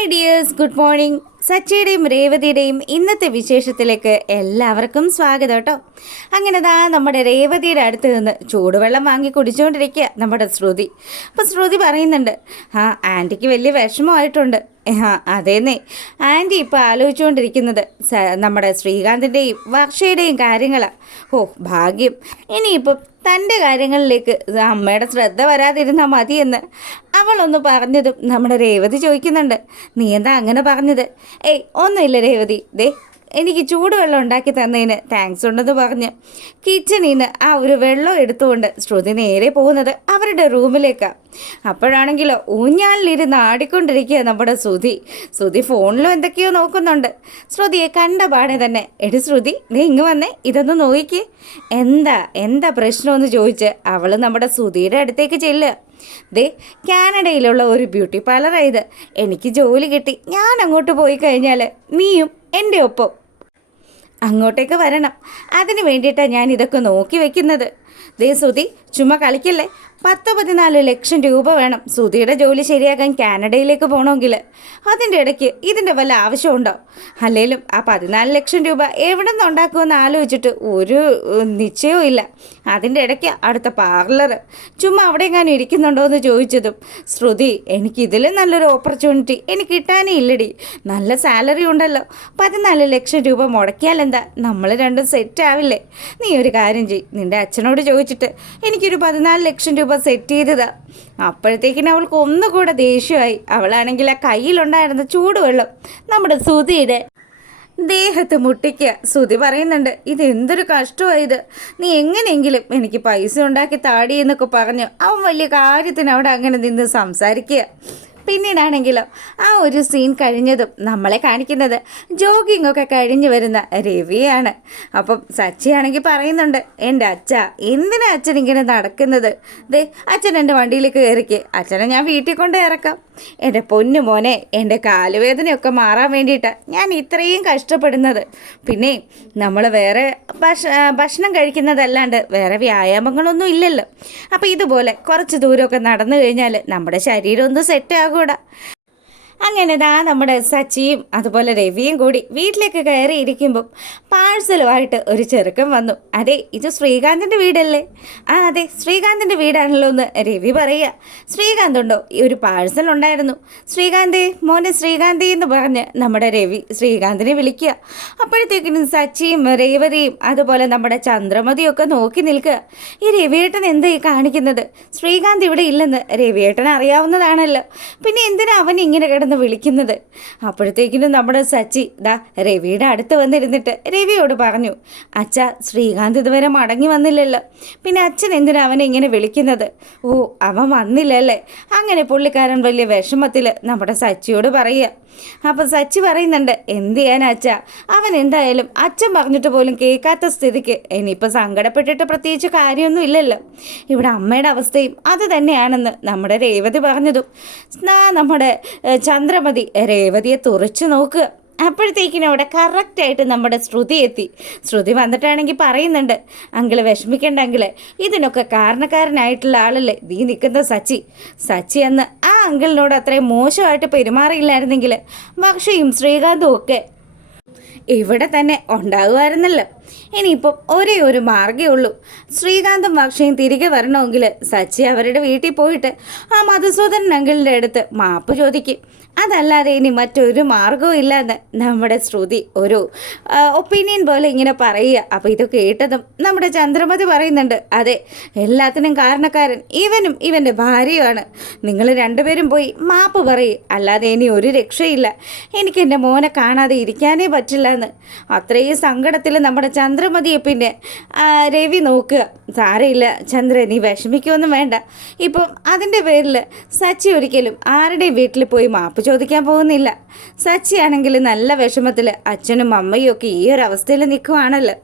Hi dears, good morning. സച്ചിയുടെയും രേവതിയുടെയും ഇന്നത്തെ വിശേഷത്തിലേക്ക് എല്ലാവർക്കും സ്വാഗതം കേട്ടോ. അങ്ങനെ നമ്മുടെ രേവതിയുടെ അടുത്ത് നിന്ന് ചൂടുവെള്ളം വാങ്ങി കുടിച്ചുകൊണ്ടിരിക്കുക നമ്മുടെ ശ്രുതി. അപ്പോൾ ശ്രുതി പറയുന്നുണ്ട്, ആൻറ്റിക്ക് വലിയ വിഷമമായിട്ടുണ്ട്. അതേന്നേ, ആൻറ്റി ഇപ്പോൾ ആലോചിച്ചുകൊണ്ടിരിക്കുന്നത് നമ്മുടെ ശ്രീകാന്തിൻ്റെയും വർഷയുടെയും കാര്യങ്ങളാണ്. ഭാഗ്യം, ഇനിയിപ്പം തൻ്റെ കാര്യങ്ങളിലേക്ക് അമ്മയുടെ ശ്രദ്ധ വരാതിരുന്നാൽ മതിയെന്ന് അവളൊന്ന് പറഞ്ഞതും നമ്മുടെ രേവതി ചോദിക്കുന്നുണ്ട്, നീ എന്താ അങ്ങനെ പറഞ്ഞത്? ഒന്നുമില്ല രേവതി, എനിക്ക് ചൂടുവെള്ളം ഉണ്ടാക്കി തന്നതിന് താങ്ക്സ് ഉണ്ടെന്ന് പറഞ്ഞ് കിച്ചണിൽ നിന്ന് ആ ഒരു വെള്ളം എടുത്തുകൊണ്ട് ശ്രുതി നേരെ പോകുന്നത് അവരുടെ റൂമിലേക്കാണ്. അപ്പോഴാണെങ്കിലോ ഊഞ്ഞാലിലിരുന്ന് ആടിക്കൊണ്ടിരിക്കുക നമ്മുടെ ശ്രുതി ഫോണിലും എന്തൊക്കെയോ നോക്കുന്നുണ്ട്. ശ്രുതിയെ കണ്ട പാടെ തന്നെ, എടി ശ്രുതി, നീ ഇങ്ങ് വന്നേ, ഇതൊന്ന് നോക്കിക്കേ, എന്താ പ്രശ്നമെന്ന് ചോദിച്ച് അവൾ നമ്മുടെ ശ്രുതിയുടെ അടുത്തേക്ക് ചെല്ലുക. കാനഡയിലുള്ള ഒരു ബ്യൂട്ടി പാർലറായത്, എനിക്ക് ജോലി കിട്ടി, ഞാൻ അങ്ങോട്ട് പോയി കഴിഞ്ഞാൽ നീയും എൻ്റെ ഒപ്പം അങ്ങോട്ടേക്ക് വരണം. അതിന് വേണ്ടിയിട്ടാണ് ഞാൻ ഇതൊക്കെ നോക്കി വെക്കുന്നത്. ശ്രുതി, ചുമ്മാ കളിക്കല്ലേ, 14 ലക്ഷം രൂപ വേണം ശ്രുതിയുടെ ജോലി ശരിയാക്കാൻ കാനഡയിലേക്ക് പോകണമെങ്കിൽ. അതിൻ്റെ ഇടയ്ക്ക് ഇതിൻ്റെ വല്ല ആവശ്യമുണ്ടോ? അല്ലെങ്കിലും ആ 14 ലക്ഷം രൂപ എവിടെ നിന്ന് ഉണ്ടാക്കുമെന്ന് ആലോചിച്ചിട്ട് ഒരു നിശ്ചയവും ഇല്ല. അതിൻ്റെ ഇടയ്ക്ക് അടുത്ത പാർലർ, ചുമ്മാ അവിടെ എങ്ങാനും ഇരിക്കുന്നുണ്ടോ എന്ന് ചോദിച്ചതും ശ്രുതി, എനിക്കിതിൽ നല്ലൊരു ഓപ്പർച്യൂണിറ്റി എനിക്ക് കിട്ടാനേ ഇല്ലടി, നല്ല സാലറി ഉണ്ടല്ലോ, 14 ലക്ഷം രൂപ മുടക്കിയാലെന്താ, നമ്മൾ രണ്ടും സെറ്റ് ആവില്ലേ? നീ ഒരു കാര്യം ചെയ്യ്, നിൻ്റെ അച്ഛനോട് ചോദിച്ചിട്ട് എനിക്കൊരു 14 ലക്ഷം രൂപ സെറ്റ് ചെയ്തതാ. അപ്പോഴത്തേക്കിനും അവൾക്ക് ഒന്നുകൂടെ ദേഷ്യമായി. അവളാണെങ്കിൽ ആ കയ്യിലുണ്ടായിരുന്ന ചൂടുവെള്ളം നമ്മുടെ ശ്രുതിയുടെ ദേഹത്ത് മുട്ടിക്കുക. ശ്രുതി പറയുന്നുണ്ട്, ഇതെന്തൊരു കഷ്ടമായത്, നീ എങ്ങനെയെങ്കിലും എനിക്ക് പൈസ ഉണ്ടാക്കി താടി എന്നൊക്കെ പറഞ്ഞ് അവൻ വലിയ കാര്യത്തിന് അവിടെ അങ്ങനെ നിന്ന് സംസാരിക്കുക. പിന്നീടാണെങ്കിലോ ആ ഒരു സീൻ കഴിഞ്ഞതും നമ്മളെ കാണിക്കുന്നത് ജോഗിങ് ഒക്കെ കഴിഞ്ഞ് വരുന്ന രവിയാണ്. അപ്പം സച്ചിയാണെങ്കിൽ പറയുന്നുണ്ട്, എൻ്റെ അച്ഛ, എന്തിനാ അച്ഛൻ ഇങ്ങനെ നടക്കുന്നത്? അച്ഛൻ എൻ്റെ വണ്ടിയിലേക്ക് കയറിക്ക്, അച്ഛനെ ഞാൻ വീട്ടിൽ കൊണ്ട് ഇറക്കാം. എൻ്റെ പൊന്നു മോനെ, എൻ്റെ കാലുവേദനയൊക്കെ മാറാൻ വേണ്ടിയിട്ടാണ് ഞാൻ ഇത്രയും കഷ്ടപ്പെടുന്നത്. പിന്നെ നമ്മൾ വേറെ ഭക്ഷണം കഴിക്കുന്നതല്ലാണ്ട് വേറെ വ്യായാമങ്ങളൊന്നും ഇല്ലല്ലോ. അപ്പോൾ ഇതുപോലെ കുറച്ച് ദൂരമൊക്കെ നടന്നു കഴിഞ്ഞാൽ നമ്മുടെ ശരീരം ഒന്ന് സെറ്റ് ആകൂടാ. അങ്ങനെ നമ്മുടെ സച്ചിയും അതുപോലെ രവിയും കൂടി വീട്ടിലേക്ക് കയറി ഇരിക്കുമ്പം പാഴ്സലുമായിട്ട് ഒരു ചെറുക്കൻ വന്നു. അതെ, ഇത് ശ്രീകാന്തിൻ്റെ വീടല്ലേ? അതെ, ശ്രീകാന്തിൻ്റെ വീടാണല്ലോ എന്ന് രവി പറയുക. ശ്രീകാന്ത് ഉണ്ടോ? ഈ ഒരു പാഴ്സൽ ഉണ്ടായിരുന്നു. ശ്രീകാന്തേ, മോനെ ശ്രീകാന്തി എന്ന് പറഞ്ഞ് നമ്മുടെ രവി ശ്രീകാന്തിനെ വിളിക്കുക. അപ്പോഴത്തേക്കിനും സച്ചിയും രേവതിയും അതുപോലെ നമ്മുടെ ചന്ദ്രമതിയൊക്കെ നോക്കി നിൽക്കുക. ഈ രവിയേട്ടൻ എന്താ ഈ കാണിക്കുന്നത്? ശ്രീകാന്ത് ഇവിടെ ഇല്ലെന്ന് രവിയേട്ടൻ അറിയാവുന്നതാണല്ലോ, പിന്നെ എന്തിനാ അവൻ ഇങ്ങനെ വിളിക്കുന്നത്? അപ്പോഴത്തേക്കിനും നമ്മുടെ സച്ചി രവിയുടെ അടുത്ത് വന്നിരുന്നിട്ട് രവിയോട് പറഞ്ഞു, അച്ഛ, ശ്രീകാന്ത് ഇതുവരെ മടങ്ങി വന്നില്ലല്ലോ, പിന്നെ അച്ഛൻ എന്തിനാ അവനെ ഇങ്ങനെ വിളിക്കുന്നത്? അവൻ വന്നില്ലല്ലേ? അങ്ങനെ പുള്ളിക്കാരൻ വലിയ വിഷമത്തിൽ നമ്മുടെ സച്ചിയോട് പറയുക. അപ്പം സച്ചി പറയുന്നുണ്ട്, എന്ത് ചെയ്യാൻ അച്ഛ, അവൻ എന്തായാലും അച്ഛൻ പറഞ്ഞിട്ട് പോലും കേൾക്കാത്ത സ്ഥിതിക്ക് ഇനിയിപ്പോൾ സങ്കടപ്പെട്ടിട്ട് പ്രത്യേകിച്ച് കാര്യമൊന്നും ഇല്ലല്ലോ. ഇവിടെ അമ്മയുടെ അവസ്ഥയും അത് തന്നെയാണെന്ന് നമ്മുടെ രേവതി പറഞ്ഞതും നമ്മുടെ ചന്ദ്രമതി രേവതിയെ തുറച്ചു നോക്കുക. അപ്പോഴത്തേക്കിനും അവിടെ കറക്റ്റായിട്ട് നമ്മുടെ ശ്രുതി എത്തി. ശ്രുതി വന്നിട്ടാണെങ്കിൽ പറയുന്നുണ്ട്, അങ്കിള് വിഷമിക്കണ്ടെങ്കില്, ഇതിനൊക്കെ കാരണക്കാരനായിട്ടുള്ള ആളല്ലേ നീ നിൽക്കുന്ന സച്ചി എന്ന് ആ അങ്കിളിനോട് അത്രയും മോശമായിട്ട് പെരുമാറിയില്ലായിരുന്നെങ്കിൽ വർഷയും ശ്രീകാന്തും ഒക്കെ ഇവിടെ തന്നെ ഉണ്ടാകുമായിരുന്നല്ലോ. ഇനിയിപ്പം ഒരേ ഒരു മാർഗ്ഗമേ ഉള്ളൂ, ശ്രീകാന്തും വർഷയും തിരികെ വരണമെങ്കിൽ സച്ചി അവരുടെ വീട്ടിൽ പോയിട്ട് ആ മധുസൂദനൻ അങ്കിളിൻ്റെ അടുത്ത് മാപ്പ് ചോദിക്കും. അതല്ലാതെ ഇനി മറ്റൊരു മാർഗവും ഇല്ലാന്ന് നമ്മുടെ ശ്രുതി ഒരു ഒപ്പീനിയൻ പോലെ ഇങ്ങനെ പറയുക. അപ്പോൾ ഇത് കേട്ടതും നമ്മുടെ ചന്ദ്രമതി പറയുന്നുണ്ട്, അതെ, എല്ലാത്തിനും കാരണക്കാരൻ ഇവനും ഇവൻ്റെ ഭാര്യയുമാണ്. നിങ്ങൾ രണ്ടുപേരും പോയി മാപ്പ് പറയും, അല്ലാതെ ഇനി ഒരു രക്ഷയില്ല. എനിക്ക് എൻ്റെ മോനെ കാണാതെ ഇരിക്കാനേ പറ്റില്ല എന്ന്. അത്രയും സങ്കടത്തിൽ നമ്മുടെ ചന്ദ്രമതിയെ പിന്നെ രവി നോക്കുക. സാരമില്ല ചന്ദ്ര, നീ വിഷമിക്കുമൊന്നും വേണ്ട. ഇപ്പം അതിൻ്റെ പേരിൽ സച്ചി ഒരിക്കലും ആരുടെയും വീട്ടിൽ പോയി മാപ്പ് ചോദിക്കാൻ പോകുന്നില്ല. സച്ചിയാണെങ്കിൽ നല്ല വിഷമത്തിൽ അച്ഛനും അമ്മയും ഒക്കെ ഈ ഒരു അവസ്ഥയിൽ നിൽക്കുവാണല്ലോ.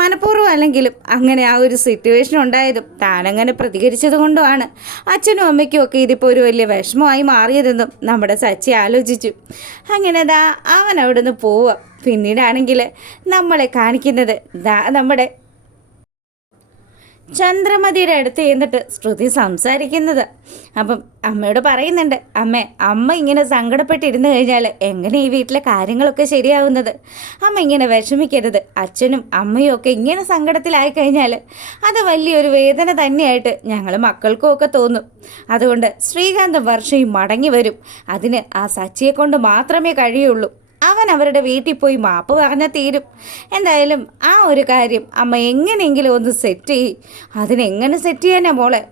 മനഃപൂർവ്വം അല്ലെങ്കിലും അങ്ങനെ ആ ഒരു സിറ്റുവേഷൻ ഉണ്ടായതും താനങ്ങനെ പ്രതികരിച്ചത് കൊണ്ടുമാണ് അച്ഛനും അമ്മയ്ക്കും ഒക്കെ ഇതിപ്പോൾ ഒരു വലിയ വിഷമമായി മാറിയതെന്നും നമ്മുടെ സച്ചി ആലോചിച്ചു. അങ്ങനെ അവൻ അവിടെ നിന്ന് പോവുക. പിന്നീടാണെങ്കിൽ നമ്മളെ കാണിക്കുന്നത് നമ്മുടെ ചന്ദ്രമതിയുടെ അടുത്ത് ചെന്നിട്ട് ശ്രുതി സംസാരിക്കുന്നത്. അപ്പം അമ്മയോട് പറയുന്നുണ്ട്, അമ്മ ഇങ്ങനെ സങ്കടപ്പെട്ടിരുന്നു കഴിഞ്ഞാൽ എങ്ങനെ ഈ വീട്ടിലെ കാര്യങ്ങളൊക്കെ ശരിയാവുന്നത്? അമ്മ ഇങ്ങനെ വിഷമിക്കരുത്. അച്ഛനും അമ്മയും ഒക്കെ ഇങ്ങനെ സങ്കടത്തിലായി കഴിഞ്ഞാൽ അത് വലിയൊരു വേദന തന്നെയായിട്ട് ഞങ്ങൾ മക്കൾക്കും ഒക്കെ തോന്നും. അതുകൊണ്ട് ശ്രീകാന്തും വർഷയും മടങ്ങി വരും. അതിന് ആ സച്ചിയെ കൊണ്ട് മാത്രമേ കഴിയുള്ളൂ. അവൻ അവരുടെ വീട്ടിൽ പോയി മാപ്പ് പറഞ്ഞാൽ തീരും. എന്തായാലും ആ ഒരു കാര്യം അമ്മ എങ്ങനെയെങ്കിലും ഒന്ന് സെറ്റ് ചെയ്യും. അതിനെങ്ങനെ സെറ്റ് ചെയ്യാനാ മോളെ?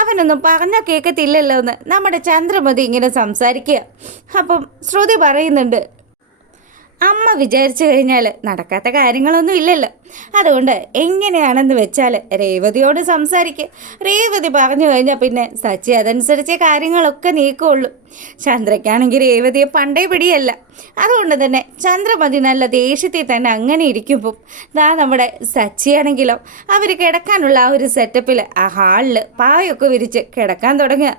അവനൊന്നും പറഞ്ഞാൽ കേൾക്കത്തില്ലല്ലോ എന്ന് നമ്മുടെ ചന്ദ്രമതി ഇങ്ങനെ സംസാരിക്കുക. അപ്പം ശ്രുതി പറയുന്നുണ്ട്, അമ്മ വിചാരിച്ചു കഴിഞ്ഞാൽ നടക്കാത്ത കാര്യങ്ങളൊന്നും ഇല്ലല്ലോ. അതുകൊണ്ട് എങ്ങനെയാണെന്ന് വെച്ചാൽ രേവതിയോട് സംസാരിക്കുക. രേവതി പറഞ്ഞു കഴിഞ്ഞാൽ പിന്നെ സച്ചി അതനുസരിച്ച് കാര്യങ്ങളൊക്കെ നീക്കുള്ളൂ. ചന്ദ്രയ്ക്കാണെങ്കിൽ രേവതിയെ പണ്ടേ പിടിയല്ല. അതുകൊണ്ട് തന്നെ ചന്ദ്രമതി നല്ല ദേഷ്യത്തിൽ തന്നെ അങ്ങനെ ഇരിക്കുമ്പം നമ്മുടെ സച്ചിയാണെങ്കിലോ അവർ കിടക്കാനുള്ള ആ ഒരു സെറ്റപ്പിൽ ആ ഹാളിൽ പായൊക്കെ വിരിച്ച് കിടക്കാൻ തുടങ്ങുക.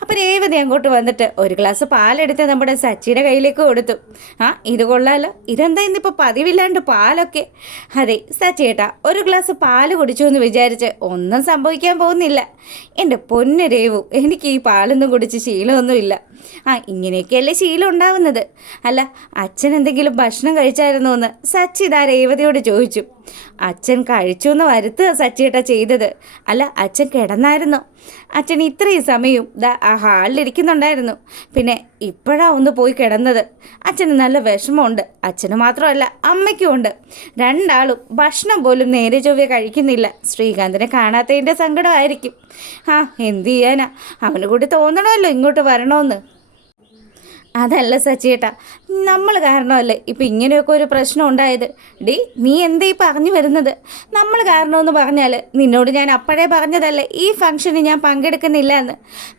അപ്പോൾ രേവതി അങ്ങോട്ട് വന്നിട്ട് ഒരു ഗ്ലാസ് പാലെടുത്ത് നമ്മുടെ സച്ചിയുടെ കയ്യിലേക്ക് കൊടുത്തു. ഇത് കൊള്ളാലോ, ഇതെന്താ ഇന്നിപ്പോൾ പതിവില്ലാണ്ട് പാലൊക്കെ? അതെ സച്ചേട്ടാ, ഒരു ഗ്ലാസ് പാല് കുടിച്ചു എന്ന് വിചാരിച്ച് ഒന്നും സംഭവിക്കാൻ പോകുന്നില്ല. എൻ്റെ പൊന്നു രേവു, എനിക്ക് ഈ പാലൊന്നും കുടിച്ച് ശീലമൊന്നുമില്ല. ഇങ്ങനെയൊക്കെയല്ലേ ശീലം ഉണ്ടാവുന്നത്. അല്ല, അച്ഛൻ എന്തെങ്കിലും ഭക്ഷണം കഴിച്ചായിരുന്നോ എന്ന് സച്ചി ഇതാ രേവതിയോട് ചോദിച്ചു. അച്ഛൻ കഴിച്ചു എന്ന് വരുത്തുക സച്ചിയേട്ടാ ചെയ്തത്. അല്ല, അച്ഛൻ കിടന്നായിരുന്നോ? അച്ഛൻ ഇത്രയും സമയവും ആ ഹാളിലിരിക്കുന്നുണ്ടായിരുന്നു. പിന്നെ ഇപ്പോഴാ ഒന്ന് പോയി കിടന്നത്. അച്ഛന് നല്ല വിഷമമുണ്ട്. അച്ഛന് മാത്രമല്ല അമ്മയ്ക്കും ഉണ്ട്. രണ്ടാളും ഭക്ഷണം പോലും നേരെ ചൊവ്വേ കഴിക്കുന്നില്ല. ശ്രീകാന്തിനെ കാണാത്തതിൻ്റെ സങ്കടമായിരിക്കും. എന്ത് ചെയ്യാനാ, അവന് കൂടി തോന്നണമല്ലോ ഇങ്ങോട്ട് വരണമെന്ന്. അതല്ല സച്ചിയേട്ടാ, നമ്മൾ കാരണമല്ലേ ഇപ്പം ഇങ്ങനെയൊക്കെ ഒരു പ്രശ്നം ഉണ്ടായത്. നീ എന്തേ പറഞ്ഞു വരുന്നത്? നമ്മൾ കാരണമെന്ന് പറഞ്ഞാൽ നിന്നോട് ഞാൻ അപ്പോഴേ പറഞ്ഞതല്ലേ ഈ ഫംഗ്ഷന് ഞാൻ പങ്കെടുക്കുന്നില്ല എന്ന്.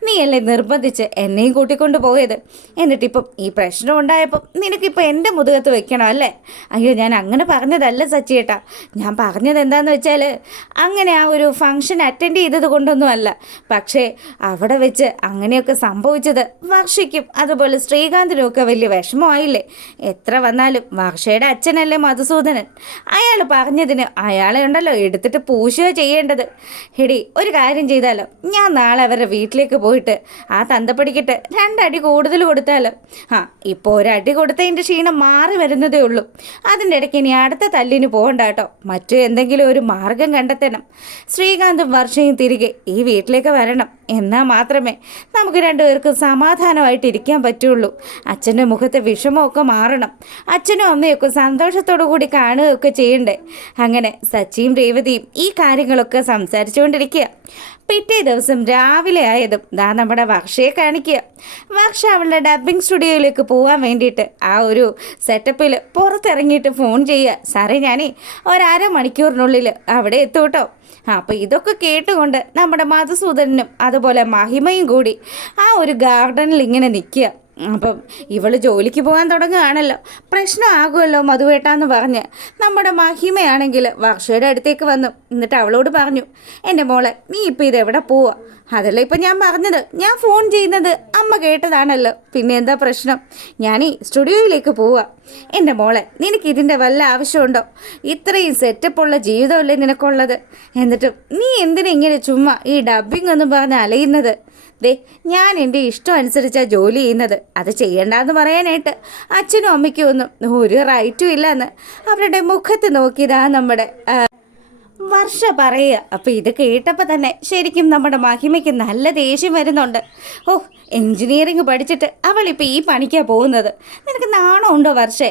നീയല്ലേ നിർബന്ധിച്ച് എന്നെയും കൂട്ടിക്കൊണ്ട് പോയത്. എന്നിട്ടിപ്പം ഈ പ്രശ്നം ഉണ്ടായപ്പം നിനക്കിപ്പോൾ എൻ്റെ മുതുകത്ത് വെക്കണം അല്ലേ? അയ്യോ, ഞാൻ അങ്ങനെ പറഞ്ഞതല്ല സച്ചിയേട്ടാ. ഞാൻ പറഞ്ഞത് എന്താണെന്ന് വെച്ചാൽ അങ്ങനെ ആ ഒരു ഫംഗ്ഷൻ അറ്റൻഡ് ചെയ്തത് കൊണ്ടൊന്നും അല്ല. പക്ഷേ അവിടെ വെച്ച് അങ്ങനെയൊക്കെ സംഭവിച്ചത് വർഷയ്ക്കും അതുപോലെ ശ്രീകാന്തിനും ഒക്കെ വലിയ വിഷമമായില്ലേ? എത്ര വന്നാലും വർഷയുടെ അച്ഛനല്ലേ മധുസൂദനൻ. അയാൾ പറഞ്ഞതിന് അയാളെ ഉണ്ടല്ലോ എടുത്തിട്ട് പൂശുക ചെയ്യേണ്ടത്. ഒരു കാര്യം ചെയ്താലോ, ഞാൻ നാളെ അവരുടെ വീട്ടിലേക്ക് പോയിട്ട് ആ തന്തപ്പടിക്കിട്ട് 2 അടി കൂടുതൽ കൊടുത്താലോ? ഇപ്പോൾ 1 അടി കൊടുത്തതിൻ്റെ ക്ഷീണം മാറി വരുന്നതേ ഉള്ളൂ. അതിൻ്റെ ഇടയ്ക്ക് ഇനി അടുത്ത തല്ലിന് പോകണ്ട കേട്ടോ. മറ്റു എന്തെങ്കിലും ഒരു മാർഗം കണ്ടെത്തണം. ശ്രീകാന്തും വർഷയും തിരികെ ഈ വീട്ടിലേക്ക് വരണം. എന്നാൽ മാത്രമേ നമുക്ക് 2 പേർക്കും സമാധാനമായിട്ടിരിക്കാൻ പറ്റുള്ളൂ. അച്ഛൻ്റെ മുഖത്തെ വിഷമമൊക്കെ മാറണം. അച്ഛനും അമ്മയൊക്കെ സന്തോഷത്തോടു കൂടി കാണുകയൊക്കെ ചെയ്യണ്ടേ. അങ്ങനെ സച്ചിയും രേവതിയും ഈ കാര്യങ്ങളൊക്കെ സംസാരിച്ചുകൊണ്ടിരിക്കുക. പിറ്റേ ദിവസം രാവിലെ ആയതും നമ്മുടെ വർഷയെ കാണിക്കുക. വർഷ അവളുടെ ഡബ്ബിംഗ് സ്റ്റുഡിയോയിലേക്ക് പോകാൻ വേണ്ടിയിട്ട് ആ ഒരു സെറ്റപ്പിൽ പുറത്തിറങ്ങിയിട്ട് ഫോൺ ചെയ്യുക. സാറേ, ഞാനേ 1/2 മണിക്കൂറിനുള്ളിൽ അവിടെ എത്തും കേട്ടോ. അപ്പോൾ ഇതൊക്കെ കേട്ടുകൊണ്ട് നമ്മുടെ മധുസൂദനും അതുപോലെ മഹിമയും കൂടി ആ ഒരു ഗാർഡനിൽ ഇങ്ങനെ നിൽക്കുക. അപ്പം ഇവൾ ജോലിക്ക് പോകാൻ തുടങ്ങുകയാണല്ലോ, പ്രശ്നമാകുമല്ലോ മധുവേട്ടാന്ന് പറഞ്ഞ് നമ്മുടെ മഹിമയാണെങ്കിൽ വർഷയുടെ അടുത്തേക്ക് വന്നു. എന്നിട്ട് അവളോട് പറഞ്ഞു, എൻ്റെ മോളെ, നീ ഇപ്പോൾ ഇതെവിടെ പോവാ? അതല്ല ഇപ്പം ഞാൻ പറഞ്ഞത്. ഞാൻ ഫോൺ ചെയ്യുന്നത് അമ്മ കേട്ടതാണല്ലോ. പിന്നെ എന്താ പ്രശ്നം? ഞാനീ സ്റ്റുഡിയോയിലേക്ക് പോവാ. എൻ്റെ മോളെ, നിനക്കിതിൻ്റെ വല്ല ആവശ്യമുണ്ടോ? ഇത്രയും സെറ്റപ്പുള്ള ജീവിതമല്ലേ നിനക്കുള്ളത്. എന്നിട്ടും നീ എന്തിനാ ഇങ്ങനെ ചുമ്മാ ഈ ഡബ്ബിംഗ് ഒന്നും പറഞ്ഞ് അലയുന്നത്? ഞാൻ എൻ്റെ ഇഷ്ടം അനുസരിച്ചാണ് ജോലി ചെയ്യുന്നത്. അത് ചെയ്യണ്ടെന്ന് പറയാനായിട്ട് അച്ഛനും അമ്മയ്ക്കും ഒന്നും ഒരു റൈറ്റും ഇല്ലയെന്ന് അവരുടെ മുഖത്ത് നോക്കിയതാ നമ്മുടെ വർഷ പറയുക. അപ്പോൾ ഇത് കേട്ടപ്പോൾ തന്നെ ശരിക്കും നമ്മുടെ മഹിമയ്ക്ക് നല്ല ദേഷ്യം വരുന്നുണ്ട്. എൻജിനീയറിങ് പഠിച്ചിട്ട് അവളിപ്പോൾ ഈ പണിക്കാണ് പോകുന്നത്. നിനക്ക് നാണമുണ്ടോ വർഷേ?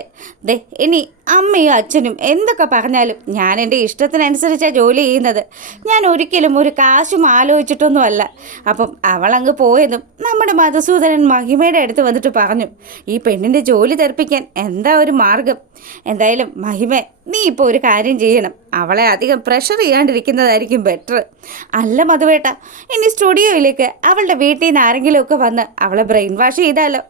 ഇനി അമ്മയും അച്ഛനും എന്തൊക്കെ പറഞ്ഞാലും ഞാൻ എൻ്റെ ഇഷ്ടത്തിനനുസരിച്ചാണ് ജോലി ചെയ്യുന്നത്. ഞാൻ ഒരിക്കലും ഒരു കാശും ആലോചിച്ചിട്ടൊന്നുമല്ല. അപ്പം അവളങ്ങ് പോയതും നമ്മുടെ മധുസൂദനൻ മഹിമയുടെ അടുത്ത് വന്നിട്ട് പറഞ്ഞു, ഈ പെണ്ണിൻ്റെ ജോലി തെറിപ്പിക്കാൻ എന്താ ഒരു മാർഗം? എന്തായാലും മഹിമ, നീ ഇപ്പോൾ ഒരു കാര്യം ചെയ്യണം. അവളെ അധികം പ്രഷർ ചെയ്യാണ്ടിരിക്കുന്നതായിരിക്കും ബെറ്റർ. അല്ല മധുവേട്ട, ഇനി സ്റ്റുഡിയോയിലേക്ക് അവളുടെ വീട്ടിൽ നിന്ന് ആരെങ്കിലുമൊക്കെ വന്ന് അവളെ ബ്രെയിൻ വാഷ് ചെയ്താലോ?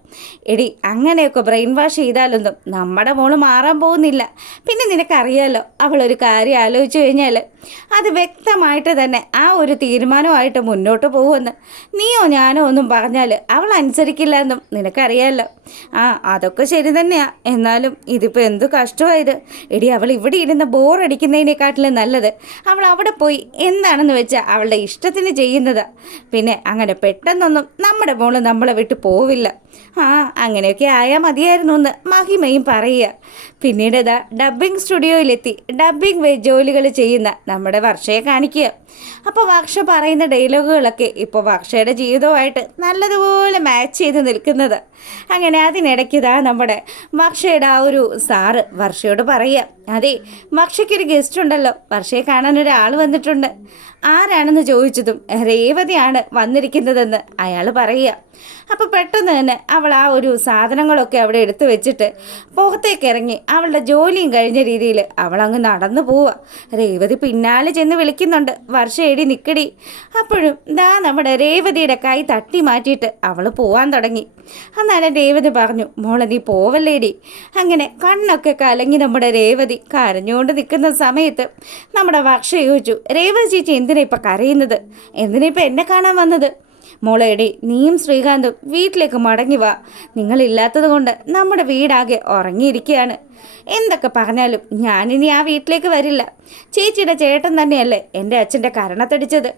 എടി, അങ്ങനെയൊക്കെ ബ്രെയിൻ വാഷ് ചെയ്താലൊന്നും നമ്മുടെ മോള് മാറാൻ പോകുന്നില്ല. പിന്നെ നിനക്കറിയാലോ, അവളൊരു കാര്യം ആലോചിച്ചു കഴിഞ്ഞാൽ അത് വ്യക്തമായിട്ട് തന്നെ ആ ഒരു തീരുമാനമായിട്ട് മുന്നോട്ട് പോകുമെന്ന്. നീയോ ഞാനോ ഒന്നും പറഞ്ഞാൽ അവൾ അനുസരിക്കില്ല എന്നും നിനക്കറിയാമല്ലോ. അതൊക്കെ ശരി തന്നെയാണ്. എന്നാലും ഇതിപ്പോൾ എന്തു കഷ്ടമായത്. എടി, അവൾ ഇവിടെ ഇരുന്ന് ബോറടിക്കുന്നതിനെക്കാട്ടിലും നല്ലത് അവൾ അവിടെ പോയി എന്താണെന്ന് വെച്ചാൽ അവളുടെ ഇഷ്ടത്തിന് ചെയ്യുന്നത്. പിന്നെ അങ്ങനെ പെട്ടെന്നൊന്നും നമ്മുടെ മോള് നമ്മളെ വിട്ട് പോവില്ല. അങ്ങനെയൊക്കെ ആയാൽ മതിയായിരുന്നു എന്ന് മഹിമയും പറയുക. പിന്നീട് ഡബ്ബിംഗ് സ്റ്റുഡിയോയിലെത്തി ഡബ്ബിംഗ് ജോലികൾ ചെയ്യുന്ന നമ്മുടെ വർഷയെ കാണിക്കുക. അപ്പോൾ വർഷ പറയുന്ന ഡയലോഗുകളൊക്കെ ഇപ്പോൾ വർഷയുടെ ജീവിതവുമായിട്ട് നല്ലതുപോലെ മാച്ച് ചെയ്ത് നിൽക്കുന്നത്. അങ്ങനെ അതിനിടയ്ക്ക് നമ്മുടെ വർഷയുടെ ആ ഒരു സാറ് വർഷയോട് പറയുക, അതെ, വർഷയ്ക്കൊരു ഗസ്റ്റ് ഉണ്ടല്ലോ, വർഷയെ കാണാൻ ഒരാൾ വന്നിട്ടുണ്ട്. ആരാണെന്ന് ചോദിച്ചതും രേവതിയാണ് വന്നിരിക്കുന്നതെന്ന് അയാൾ പറയുക. അപ്പോൾ പെട്ടെന്ന് തന്നെ അവൾ ആ ഒരു സാധനങ്ങളൊക്കെ അവിടെ എടുത്തു വെച്ചിട്ട് പുറത്തേക്ക് ഇറങ്ങി അവളുടെ ജോലിയും കഴിഞ്ഞ രീതിയിൽ അവളങ്ങ് നടന്നു പോവുക. രേവതി പിന്നാലെ ചെന്ന് വിളിക്കുന്നുണ്ട്, വർഷ എടി നിൽക്കടി. അപ്പോഴും നമ്മുടെ രേവതിയുടെ കൈ തട്ടി മാറ്റിയിട്ട് അവൾ പോവാൻ തുടങ്ങി. അന്നാലും രേവതി പറഞ്ഞു, മോളെ നീ പോവല്ലേടി. അങ്ങനെ കണ്ണൊക്കെ കലങ്ങി നമ്മുടെ രേവതി കരഞ്ഞുകൊണ്ട് നിൽക്കുന്ന സമയത്ത് നമ്മുടെ വർഷ ചോദിച്ചു, രേവതി ചേച്ചി എന്തിനാ ഇപ്പം കരയുന്നത്? എന്തിനാ ഇപ്പം എന്നെ കാണാൻ വന്നത്? മോളേടി, നീയും ശ്രീകാന്തും വീട്ടിലേക്ക് മടങ്ങി വാ. നിങ്ങളില്ലാത്തത് കൊണ്ട് നമ്മുടെ വീടാകെ ഉറങ്ങിയിരിക്കുകയാണ്. എന്തൊക്കെ പറഞ്ഞാലും ഞാനിനി ആ വീട്ടിലേക്ക് വരില്ല. ചേച്ചിയുടെ ചേട്ടൻ തന്നെയല്ലേ എൻ്റെ അച്ഛൻ്റെ കരണത്തടിച്ചത്.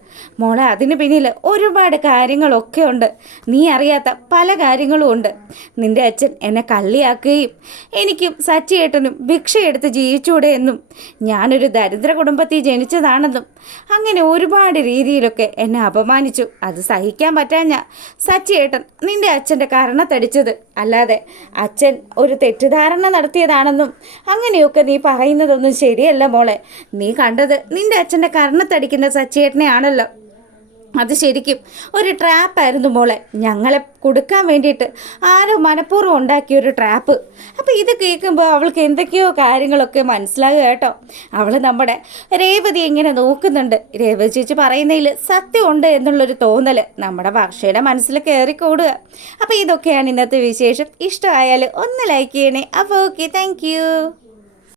മോളെ, അതിന് പിന്നിൽ ഒരുപാട് കാര്യങ്ങളൊക്കെ ഉണ്ട്. നീ അറിയാത്ത പല കാര്യങ്ങളും ഉണ്ട്. നിൻ്റെ അച്ഛൻ എന്നെ കള്ളിയാക്കുകയും എനിക്കും സച്ചിയേട്ടനും ഭിക്ഷയെടുത്ത് ജീവിച്ചൂടെ എന്നും ഞാനൊരു ദരിദ്ര കുടുംബത്തിൽ ജനിച്ചതാണെന്നും അങ്ങനെ ഒരുപാട് രീതിയിലൊക്കെ എന്നെ അപമാനിച്ചു. അത് സഹിക്കാൻ പറ്റാഞ്ഞ സച്ചിയേട്ടൻ നിൻ്റെ അച്ഛൻ്റെ കരണത്തടിച്ചത്. അല്ലാതെ അച്ഛൻ ഒരു തെറ്റിദ്ധാരണ നടത്തിയതാണെന്നും അങ്ങനെയൊക്കെ നീ പറയുന്നതൊന്നും ശരിയല്ല മോളെ. നീ കണ്ടത് നിൻ്റെ അച്ഛൻ്റെ കരണത്തടിക്കുന്ന സച്ചിയേട്ടനെ ആണല്ലോ. അത് ശരിക്കും ഒരു ട്രാപ്പായിരുന്നു മോളെ. ഞങ്ങളെ കൊടുക്കാൻ വേണ്ടിയിട്ട് ആരോ മനഃപൂർവ്വം ഉണ്ടാക്കിയൊരു ട്രാപ്പ്. അപ്പോൾ ഇത് കേൾക്കുമ്പോൾ അവൾക്ക് എന്തൊക്കെയോ കാര്യങ്ങളൊക്കെ മനസ്സിലാകുക കേട്ടോ. അവൾ നമ്മുടെ രേവതി ഇങ്ങനെ നോക്കുന്നുണ്ട്. രേവതി ചേച്ചി പറയുന്നതിൽ സത്യമുണ്ട് എന്നുള്ളൊരു തോന്നൽ നമ്മുടെ വർഷയുടെ മനസ്സിൽ കയറിക്കൂടുക. അപ്പോൾ ഇതൊക്കെയാണ് ഇന്നത്തെ വിശേഷം. ഇഷ്ടമായാൽ ഒന്ന് ലൈക്ക് ചെയ്യണേ. അപ്പോൾ ഓക്കെ, താങ്ക്